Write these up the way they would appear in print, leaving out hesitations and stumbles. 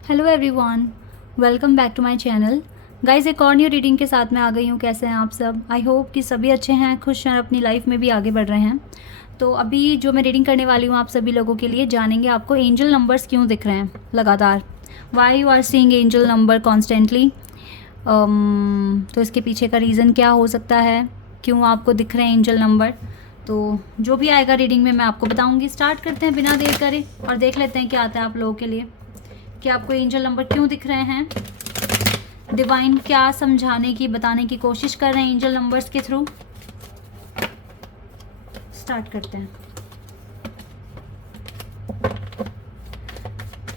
Hello everyone, welcome back to my channel. Guys, एक और new reading के साथ मैं आ गई हूँ। कैसे हैं आप सब? आई होप कि सभी अच्छे हैं, खुश हैं और अपनी लाइफ में भी आगे बढ़ रहे हैं। तो अभी जो मैं रीडिंग करने वाली हूँ आप सभी लोगों के लिए, जानेंगे आपको एंजल नंबर्स क्यों दिख रहे हैं लगातार, why you are seeing angel number constantly. तो इसके पीछे का रीज़न क्या हो सकता है, क्यों आपको दिख रहे हैं एंजल नंबर। तो जो भी आएगा रीडिंग में मैं आपको बताऊँगी। स्टार्ट करते हैं बिना देर करे और देख लेते हैं क्या आता है आप लोगों के लिए, कि आपको एंजल नंबर क्यों दिख रहे हैं, डिवाइन क्या समझाने की बताने की कोशिश कर रहे हैं एंजल नंबर्स के थ्रू। स्टार्ट करते हैं।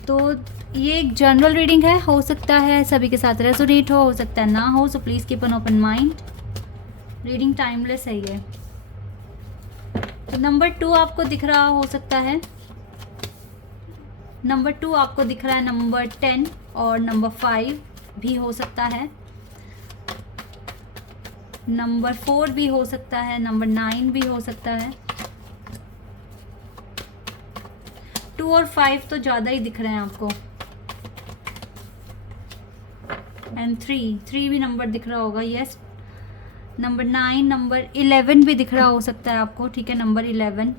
तो ये एक जनरल रीडिंग है, हो सकता है सभी के साथ रेजोनेट हो सकता है ना हो, so please keep an open mind. Reading timeless है ये। तो नंबर 2 आपको दिख रहा हो सकता है, नंबर 2 आपको दिख रहा है, नंबर 10 और नंबर 5 भी हो सकता है, नंबर 4 भी हो सकता है, नंबर 9 भी हो सकता है। 2 और 5 तो ज़्यादा ही दिख रहे हैं आपको, एंड 3 भी नंबर दिख रहा होगा। यस, नंबर 9, नंबर 11 भी दिख रहा हो सकता है आपको। ठीक है, नंबर 11,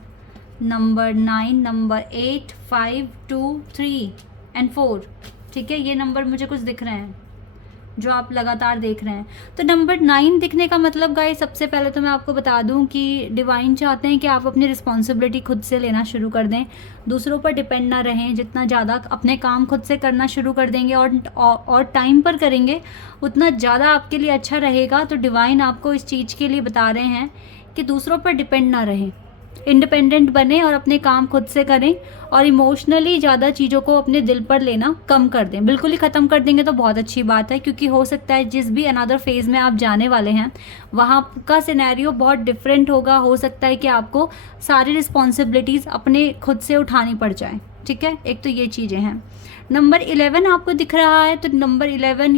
नंबर 9, नंबर 8, 5, 2, 3 एंड 4। ठीक है, ये नंबर मुझे कुछ दिख रहे हैं जो आप लगातार देख रहे हैं। तो नंबर 9 दिखने का मतलब गाइस, सबसे पहले तो मैं आपको बता दूं कि डिवाइन चाहते हैं कि आप अपनी रिस्पॉन्सिबिलिटी खुद से लेना शुरू कर दें, दूसरों पर डिपेंड ना रहें। जितना ज़्यादा अपने काम खुद से करना शुरू कर देंगे और टाइम पर करेंगे, उतना ज़्यादा आपके लिए अच्छा रहेगा। तो डिवाइन आपको इस चीज़ के लिए बता रहे हैं कि दूसरों पर डिपेंड ना रहें, इंडिपेंडेंट बने और अपने काम खुद से करें, और इमोशनली ज़्यादा चीज़ों को अपने दिल पर लेना कम कर दें। बिल्कुल ही ख़त्म कर देंगे तो बहुत अच्छी बात है, क्योंकि हो सकता है जिस भी अनदर फेज़ में आप जाने वाले हैं वहाँ का सिनेरियो बहुत डिफरेंट होगा। हो सकता है कि आपको सारी रिस्पॉन्सिबिलिटीज़ अपने खुद से उठानी पड़ जाए। ठीक है, एक तो ये चीज़ें हैं। नंबर 11 आपको दिख रहा है, तो नंबर 11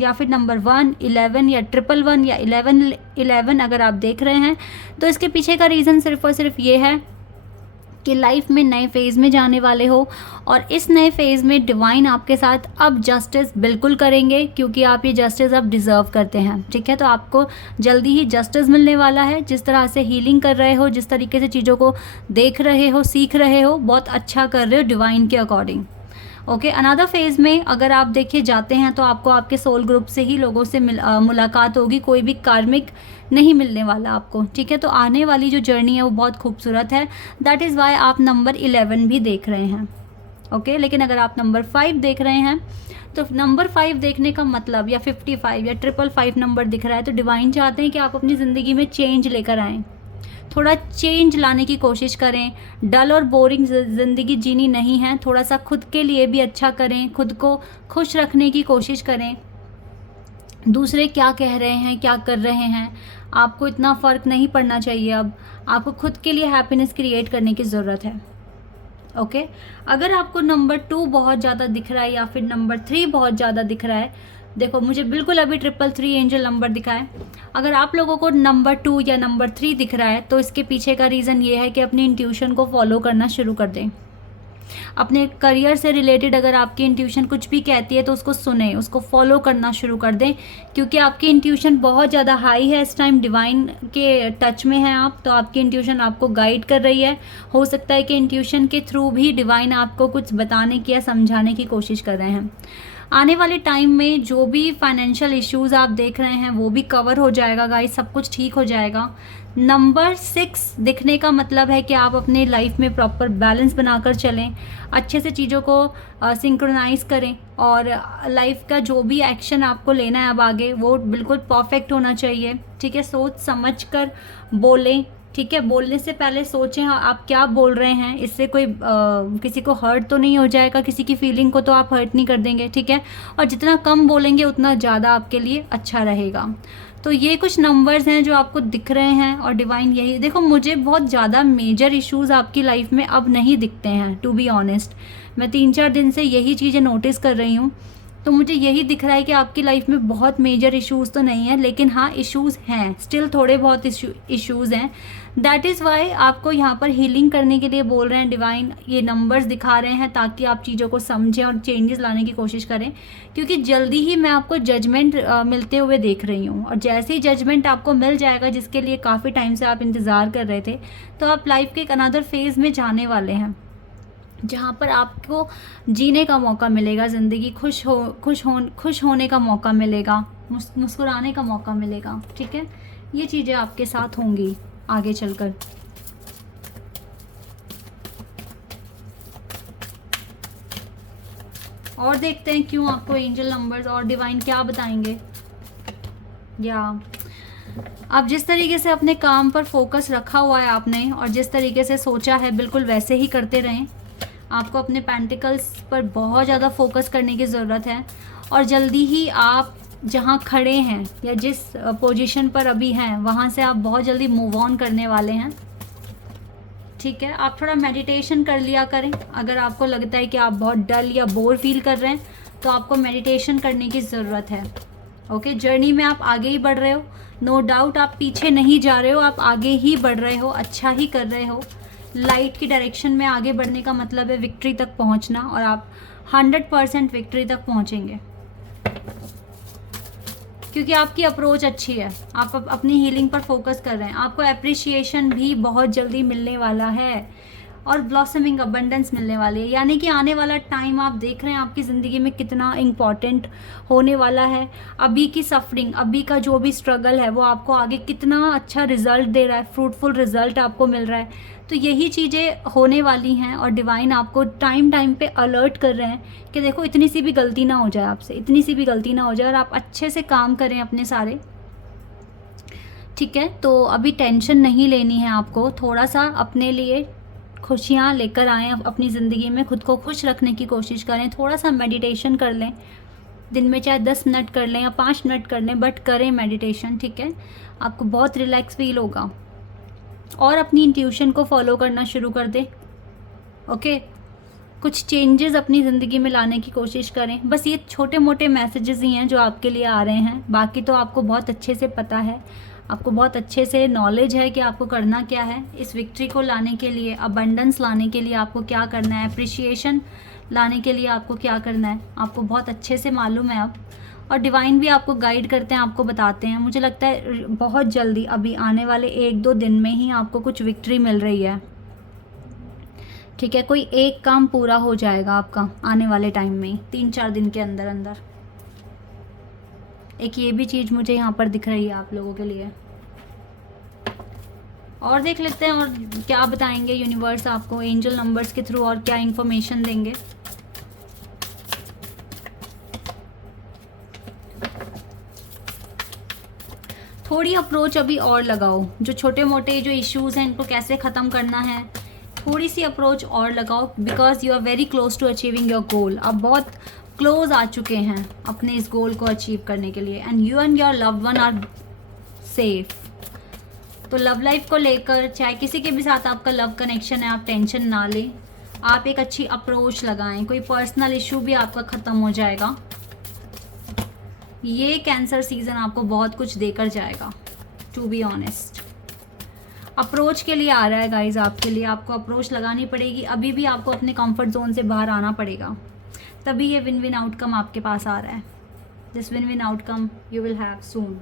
या फिर नंबर 1, 11 या 111 या 11 अगर आप देख रहे हैं, तो इसके पीछे का रीज़न सिर्फ और सिर्फ ये है कि लाइफ में नए फेज़ में जाने वाले हो, और इस नए फेज़ में डिवाइन आपके साथ अब जस्टिस बिल्कुल करेंगे, क्योंकि आप ये जस्टिस अब डिज़र्व करते हैं। ठीक है, तो आपको जल्दी ही जस्टिस मिलने वाला है। जिस तरह से हीलिंग कर रहे हो, जिस तरीके से चीज़ों को देख रहे हो, सीख रहे हो, बहुत अच्छा कर रहे हो डिवाइन के अकॉर्डिंग। ओके, अनदर फेज़ में अगर आप देखे जाते हैं तो आपको आपके सोल ग्रुप से ही लोगों से मुलाकात होगी, कोई भी कार्मिक नहीं मिलने वाला आपको। ठीक है, तो आने वाली जो जर्नी है वो बहुत खूबसूरत है। दैट इज़ वाई आप नंबर 11 भी देख रहे हैं। ओके, लेकिन अगर आप नंबर 5 देख रहे हैं, तो नंबर 5 देखने का मतलब, या 55 या 555 नंबर दिख रहा है, तो डिवाइन चाहते हैं कि आप अपनी ज़िंदगी में चेंज लेकर आएँ, थोड़ा चेंज लाने की कोशिश करें। डल और बोरिंग ज़िंदगी जीनी नहीं है, थोड़ा सा खुद के लिए भी अच्छा करें, खुद को खुश रखने की कोशिश करें। दूसरे क्या कह रहे हैं, क्या कर रहे हैं, आपको इतना फ़र्क नहीं पड़ना चाहिए। अब आपको खुद के लिए हैप्पीनेस क्रिएट करने की ज़रूरत है। ओके, अगर आपको नंबर 2 बहुत ज़्यादा दिख रहा है या फिर नंबर 3 बहुत ज़्यादा दिख रहा है, देखो मुझे बिल्कुल अभी 333 एंजल नंबर दिखा है। अगर आप लोगों को नंबर 2 या नंबर 3 दिख रहा है, तो इसके पीछे का रीज़न ये है कि अपनी इंट्यूशन को फॉलो करना शुरू कर दें। अपने करियर से रिलेटेड अगर आपकी इंट्यूशन कुछ भी कहती है तो उसको सुने, उसको फॉलो करना शुरू कर दें, क्योंकि आपकी इंट्यूशन बहुत ज़्यादा हाई है। इस टाइम डिवाइन के टच में हैं आप, तो आपकी इंट्यूशन आपको गाइड कर रही है। हो सकता है कि इंट्यूशन के थ्रू भी डिवाइन आपको कुछ बताने की या समझाने की कोशिश कर रहे हैं। आने वाले टाइम में जो भी फाइनेंशियल इश्यूज़ आप देख रहे हैं वो भी कवर हो जाएगा गाइस, सब कुछ ठीक हो जाएगा। नंबर 6 दिखने का मतलब है कि आप अपने लाइफ में प्रॉपर बैलेंस बनाकर चलें, अच्छे से चीज़ों को सिंक्रोनाइज़ करें, और लाइफ का जो भी एक्शन आपको लेना है अब आगे, वो बिल्कुल परफेक्ट होना चाहिए। ठीक है, सोच समझ कर बोलें। ठीक है, बोलने से पहले सोचें आप क्या बोल रहे हैं, इससे कोई किसी को हर्ट तो नहीं हो जाएगा, किसी की फीलिंग को तो आप हर्ट नहीं कर देंगे। ठीक है, और जितना कम बोलेंगे उतना ज़्यादा आपके लिए अच्छा रहेगा। तो ये कुछ नंबर्स हैं जो आपको दिख रहे हैं, और डिवाइन यही, देखो मुझे बहुत ज़्यादा मेजर इश्यूज़ आपकी लाइफ में अब नहीं दिखते हैं, टू बी ऑनेस्ट। मैं 3-4 दिन से यही चीज़ें नोटिस कर रही हूँ तो मुझे यही दिख रहा है कि आपकी लाइफ में बहुत मेजर इश्यूज़ तो नहीं है, लेकिन हाँ इश्यूज़ हैं, स्टिल थोड़े बहुत इश्यूज़ हैं। दैट इज़ वाई आपको यहाँ पर हीलिंग करने के लिए बोल रहे हैं डिवाइन, ये नंबर्स दिखा रहे हैं ताकि आप चीज़ों को समझें और चेंजेस लाने की कोशिश करें, क्योंकि जल्दी ही मैं आपको जजमेंट मिलते हुए देख रही हूँ। और जैसे ही जजमेंट आपको मिल जाएगा, जिसके लिए काफ़ी टाइम से आप इंतज़ार कर रहे थे, तो आप लाइफ के एक अनदर फेज़ में जाने वाले हैं, जहाँ पर आपको जीने का मौका मिलेगा, ज़िंदगी खुश होने का मौका मिलेगा, मुस्कुराने का मौका मिलेगा। ठीक है, ये चीज़ें आपके साथ होंगी आगे चलकर। और देखते हैं क्यों आपको एंजल नंबर्स और डिवाइन क्या बताएंगे। या आप जिस तरीके से अपने काम पर फोकस रखा हुआ है आपने, और जिस तरीके से सोचा है, बिल्कुल वैसे ही करते रहें। आपको अपने पेंटिकल्स पर बहुत ज़्यादा फोकस करने की ज़रूरत है, और जल्दी ही आप जहाँ खड़े हैं या जिस पोजीशन पर अभी हैं, वहाँ से आप बहुत जल्दी मूव ऑन करने वाले हैं। ठीक है, आप थोड़ा मेडिटेशन कर लिया करें। अगर आपको लगता है कि आप बहुत डल या बोर फील कर रहे हैं, तो आपको मेडिटेशन करने की ज़रूरत है। ओके, जर्नी में आप आगे ही बढ़ रहे हो, नो डाउट आप पीछे नहीं जा रहे हो, आप आगे ही बढ़ रहे हो, अच्छा ही कर रहे हो। लाइट की डायरेक्शन में आगे बढ़ने का मतलब है विक्ट्री तक पहुंचना, और आप 100% विक्ट्री तक पहुंचेंगे, क्योंकि आपकी अप्रोच अच्छी है। आप अपनी हीलिंग पर फोकस कर रहे हैं। आपको एप्रिशिएशन भी बहुत जल्दी मिलने वाला है, और ब्लॉसमिंग अबंडेंस मिलने वाली है। यानी कि आने वाला टाइम आप देख रहे हैं आपकी ज़िंदगी में कितना इम्पॉर्टेंट होने वाला है। अभी की सफरिंग, अभी का जो भी स्ट्रगल है, वो आपको आगे कितना अच्छा रिजल्ट दे रहा है, फ्रूटफुल रिजल्ट आपको मिल रहा है। तो यही चीज़ें होने वाली हैं, और डिवाइन आपको टाइम टाइम पे अलर्ट कर रहे हैं कि देखो इतनी सी भी गलती ना हो जाए आपसे, इतनी सी भी गलती ना हो जाए, और आप अच्छे से काम करें अपने सारे। ठीक है, तो अभी टेंशन नहीं लेनी है आपको। थोड़ा सा अपने लिए खुशियाँ लेकर आएँ अपनी ज़िंदगी में, खुद को खुश रखने की कोशिश करें। थोड़ा सा मेडिटेशन कर लें, दिन में चाहे 10 मिनट कर लें या 5 मिनट कर लें, बट करें मेडिटेशन। ठीक है, आपको बहुत रिलैक्स फील होगा। और अपनी इंट्यूशन को फॉलो करना शुरू कर दें। ओके, कुछ चेंजेस अपनी ज़िंदगी में लाने की कोशिश करें। बस ये छोटे मोटे मैसेजेस ही हैं जो आपके लिए आ रहे हैं, बाकी तो आपको बहुत अच्छे से पता है, आपको बहुत अच्छे से नॉलेज है कि आपको करना क्या है। इस विक्ट्री को लाने के लिए, अबंडेंस लाने के लिए आपको क्या करना है, अप्रिशिएशन लाने के लिए आपको क्या करना है, आपको बहुत अच्छे से मालूम है अब। और डिवाइन भी आपको गाइड करते हैं, आपको बताते हैं। मुझे लगता है बहुत जल्दी, अभी आने वाले 1-2 दिन में ही आपको कुछ विक्ट्री मिल रही है। ठीक है, कोई एक काम पूरा हो जाएगा आपका आने वाले टाइम में, 3-4 दिन के अंदर अंदर। एक ये भी चीज़ मुझे यहाँ पर दिख रही है आप लोगों के लिए। और देख लेते हैं और क्या बताएंगे यूनिवर्स आपको एंजल नंबर्स के थ्रू, और क्या इंफॉर्मेशन देंगे। थोड़ी अप्रोच अभी और लगाओ, जो छोटे मोटे जो इश्यूज़ हैं इनको कैसे ख़त्म करना है, थोड़ी सी अप्रोच और लगाओ, because you are very close to achieving your goal. आप बहुत क्लोज आ चुके हैं अपने इस गोल को अचीव करने के लिए, and you and your loved one are safe. तो लव लाइफ को लेकर, चाहे किसी के भी साथ आपका लव कनेक्शन है, आप टेंशन ना लें, आप एक अच्छी अप्रोच लगाएं। कोई पर्सनल इशू भी आपका ख़त्म हो जाएगा। ये कैंसर सीजन आपको बहुत कुछ देकर जाएगा, टू बी ऑनेस्ट। अप्रोच के लिए आ रहा है गाइज आपके लिए, आपको अप्रोच लगानी पड़ेगी। अभी भी आपको अपने कंफर्ट जोन से बाहर आना पड़ेगा, तभी ये विन विन आउटकम आपके पास आ रहा है। This win win outcome you will have soon.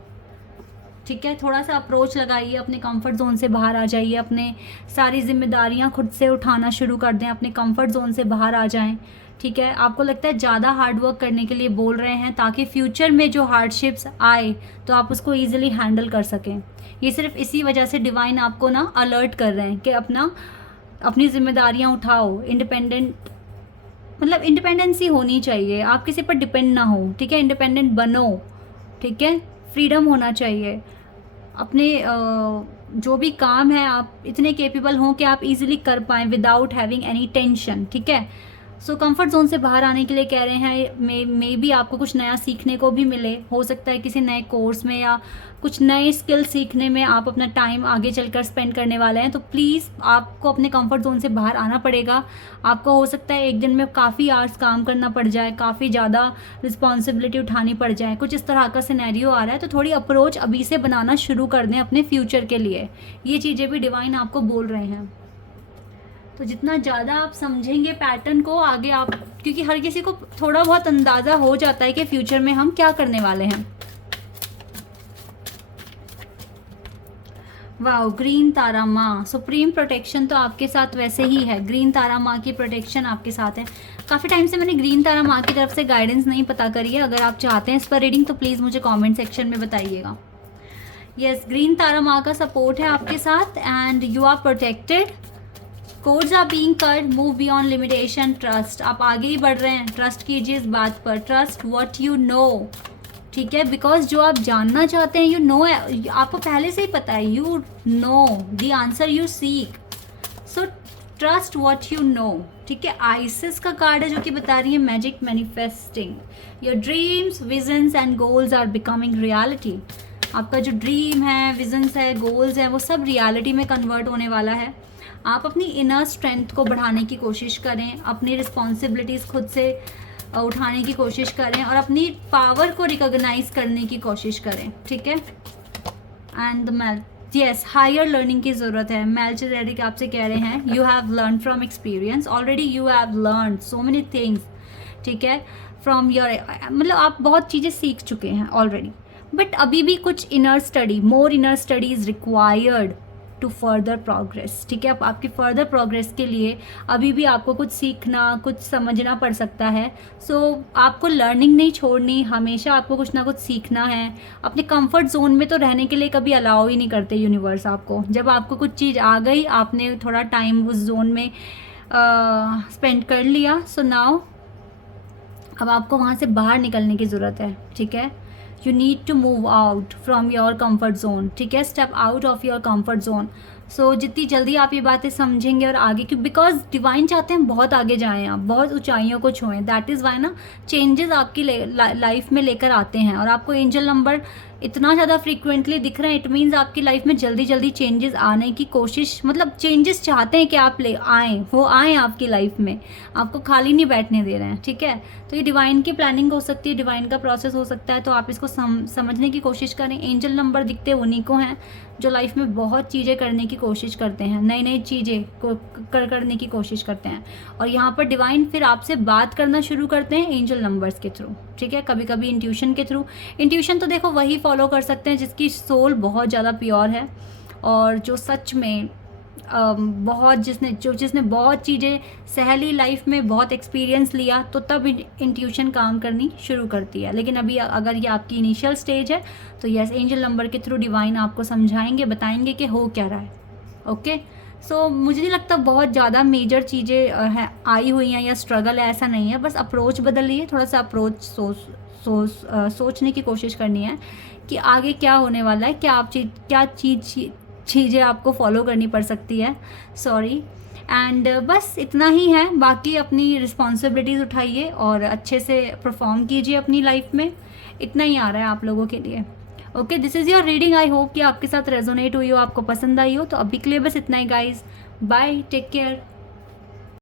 ठीक है, थोड़ा सा अप्रोच लगाइए, अपने कंफर्ट जोन से बाहर आ जाइए, अपने सारी जिम्मेदारियां खुद से उठाना शुरू कर दें, अपने कंफर्ट जोन से बाहर आ जाएं। ठीक है, आपको लगता है ज़्यादा हार्ड वर्क करने के लिए बोल रहे हैं, ताकि फ्यूचर में जो हार्डशिप्स आए तो आप उसको ईजिली हैंडल कर सकें। ये सिर्फ इसी वजह से डिवाइन आपको ना अलर्ट कर रहे हैं कि अपनी जिम्मेदारियां उठाओ। इंडिपेंडेंट, मतलब इंडिपेंडेंसी होनी चाहिए, आप किसी पर डिपेंड ना हो। ठीक है, इंडिपेंडेंट बनो। ठीक है, फ्रीडम होना चाहिए। अपने जो भी काम है आप इतने कैपेबल हों कि आप इजीली कर पाएँ विदाउट हैविंग एनी टेंशन। ठीक है, सो कंफर्ट जोन से बाहर आने के लिए कह रहे हैं, मे बी आपको कुछ नया सीखने को भी मिले, हो सकता है किसी नए कोर्स में या कुछ नए स्किल सीखने में आप अपना टाइम आगे चलकर स्पेंड करने वाले हैं। तो प्लीज़ आपको अपने कंफर्ट जोन से बाहर आना पड़ेगा। आपको हो सकता है एक दिन में काफ़ी आवर्स काम करना पड़ जाए, काफ़ी ज़्यादा रिस्पॉन्सिबिलिटी उठानी पड़ जाए, कुछ इस तरह का सिनेरियो आ रहा है। तो थोड़ी अप्रोच अभी से बनाना शुरू कर दें अपने फ्यूचर के लिए, ये चीज़ें भी डिवाइन आपको बोल रहे हैं। तो जितना ज़्यादा आप समझेंगे पैटर्न को आगे आप, क्योंकि हर किसी को थोड़ा बहुत अंदाज़ा हो जाता है कि फ्यूचर में हम क्या करने वाले हैं। वाओ, ग्रीन तारा माँ, सुप्रीम प्रोटेक्शन तो आपके साथ वैसे ही है। ग्रीन तारा माँ की प्रोटेक्शन आपके साथ है। काफ़ी टाइम से मैंने ग्रीन तारा माँ की तरफ से गाइडेंस नहीं पता करी है। अगर आप चाहते हैं इस पर रीडिंग तो प्लीज़ मुझे कमेंट सेक्शन में बताइएगा। यस, ग्रीन तारा माँ का सपोर्ट है आपके साथ and you are protected. Cords are being cut, move beyond limitation, trust. आप आगे ही बढ़ रहे हैं, ट्रस्ट कीजिए इस बात पर। ट्रस्ट व्हाट यू नो, ठीक है, बिकॉज जो आप जानना चाहते हैं, यू नो, आपको पहले से ही पता है, you know the answer you seek. So trust what you know, ठीक है। आइसिस का कार्ड है जो कि बता रही है magic manifesting, your dreams, visions and goals are becoming reality. आपका जो ड्रीम है, विजन्स है, गोल्स है, वो सब रियलिटी में कन्वर्ट होने वाला है। आप अपनी इनर स्ट्रेंथ को बढ़ाने की कोशिश करें, अपनी रिस्पॉन्सिबिलिटीज़ खुद से उठाने की कोशिश करें और अपनी पावर को रिकॉग्नाइज करने की कोशिश करें, ठीक है। एंड यस, हायर लर्निंग की ज़रूरत है। मेल्किसेडेक आपसे कह रहे हैं you have learn from experience, already you have learn so many things, ठीक है, फ्रॉम योर, मतलब आप बहुत चीज़ें सीख चुके हैं ऑलरेडी, बट अभी भी कुछ inner study, more inner study is required to further progress, ठीक है। आपकी फर्दर प्रोग्रेस के लिए अभी भी आपको कुछ सीखना, कुछ समझना पड़ सकता है। सो आपको लर्निंग नहीं छोड़नी, हमेशा आपको कुछ ना कुछ सीखना है। अपने कंफर्ट जोन में तो रहने के लिए कभी अलाउ ही नहीं करते यूनिवर्स आपको। जब आपको कुछ चीज़ आ गई, आपने थोड़ा टाइम उस जोन में स्पेंड कर लिया, सो नाउ अब आपको वहाँ से बाहर निकलने की ज़रूरत है, ठीक है। You need to move out from your comfort zone, ठीक है, step out of your comfort zone। सो जितनी जल्दी आप ये बातें समझेंगे और आगे, क्यों, बिकॉज डिवाइन चाहते हैं बहुत आगे जाएं, आप बहुत ऊंचाइयों को छुएं। दैट इज़ वाई ना चेंजेस आपकी लाइफ में लेकर आते हैं और आपको एंजल नंबर इतना ज़्यादा फ्रीक्वेंटली दिख रहे हैं, इट मीन्स आपकी लाइफ में जल्दी जल्दी चेंजेस आने की कोशिश, मतलब चेंजेस चाहते हैं कि आप ले आएँ, वो आएँ आपकी लाइफ में, आपको खाली नहीं बैठने दे रहे हैं, ठीक है। तो ये डिवाइन की प्लानिंग हो सकती है, डिवाइन का प्रोसेस हो सकता है। तो आप इसको समझने की कोशिश करें। एंजल नंबर दिखते उन्हीं को हैं जो लाइफ में बहुत चीज़ें करने की कोशिश करते हैं, नई नई चीज़ें करने की कोशिश करते हैं। और यहाँ पर डिवाइन फिर आपसे बात करना शुरू करते हैं एंजल नंबर्स के थ्रू, ठीक है, कभी कभी इंट्यूशन के थ्रू। इंट्यूशन तो देखो वही फॉलो कर सकते हैं जिसकी सोल बहुत ज़्यादा प्योर है और जो सच में बहुत जिसने बहुत चीज़ें सहली लाइफ में, बहुत एक्सपीरियंस लिया, तो तब इंट्यूशन काम करनी शुरू करती है। लेकिन अभी अगर ये आपकी इनिशियल स्टेज है तो यस, एंजल नंबर के थ्रू डिवाइन आपको समझाएंगे, बताएंगे कि हो क्या रहा है, ओके। सो मुझे नहीं लगता बहुत ज़्यादा मेजर चीज़ें हैं आई हुई हैं या स्ट्रगल है, ऐसा नहीं है। बस अप्रोच बदलिए, है थोड़ा सा अप्रोच सोचने की कोशिश करनी है कि आगे क्या होने वाला है, क्या चीज़ें आपको फॉलो करनी पड़ सकती है, सॉरी। एंड बस इतना ही है। बाकी अपनी रिस्पॉन्सिबिलिटीज़ उठाइए और अच्छे से परफॉर्म कीजिए अपनी लाइफ में। इतना ही आ रहा है आप लोगों के लिए, okay. This is your reading, I hope कि आपके साथ रेजोनेट हुई हो, आपको पसंद आई हो। तो अभी के लिए बस इतना ही गाइज, बाय, टेक केयर।